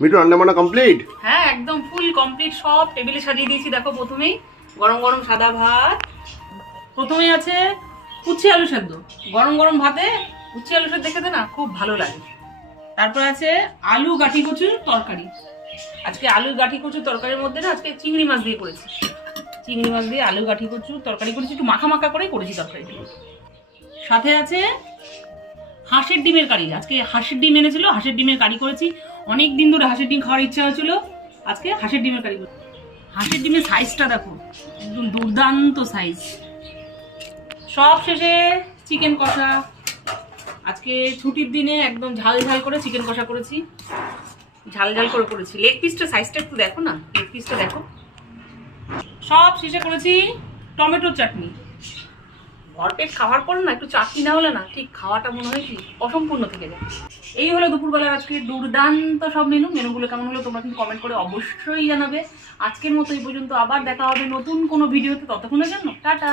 মিঠু রান্না বান্না কমপ্লিট? হ্যাঁ একদম ফুল কমপ্লিট, সব টেবিলে সাজিয়ে দিয়েছি। দেখো প্রথমেই গরম গরম সাদা ভাত, প্রথমেই আছে উচ্ছে আলু সেদ্ধ। গরম গরম ভাতে উচ্ছে আলু সেদ্ধ খেতে না খুব ভালো লাগে। তারপর আছে আলু গাঠি কচুর তরকারি। আজকে আলু গাঠি কচুর তরকারির মধ্যে না আজকে চিংড়ি মাছ দিয়ে করেছি। চিংড়ি মাছ দিয়ে আলু গাঠি কচুর তরকারি করেছি, একটু মাখা মাখা করেই করেছি তরকারিটি। সাথে আছে হাঁসের ডিমের কারি। আজকে হাঁসের ডিম এনেছিল, হাঁসের ডিমের কারি করেছি। অনেক দিন ধরে হাঁসের ডিম খাওয়ার ইচ্ছা হচ্ছিল, আজকে হাঁসের ডিমের কারি করেছি। হাঁসের ডিমের সাইজটা দেখো, একদম দুর্দান্ত সাইজ। সব শেষে চিকেন কষা। আজকে ছুটির দিনে একদম ঝাল ঝাল করে চিকেন কষা করেছি, ঝাল ঝাল করে করেছি। লেগ পিসটার সাইজটা একটু দেখো না, লেগ পিসটা দেখো। সব শেষে করেছি টমেটোর চাটনি। ভরপেট খাওয়ার পর না একটু চাটনি না হলে না ঠিক খাওয়াটা মনে হয় কি অসম্পূর্ণ থেকে যায়। এই হলো দুপুরবেলার আজকে দুর্দান্ত সব মেনুগুলো কেমন হলো তোমরা কিন্তু কমেন্ট করে অবশ্যই জানাবে। আজকের মতো এই পর্যন্ত, আবার দেখা হবে নতুন কোনো ভিডিওতে। ততক্ষণের জন্য টাটা।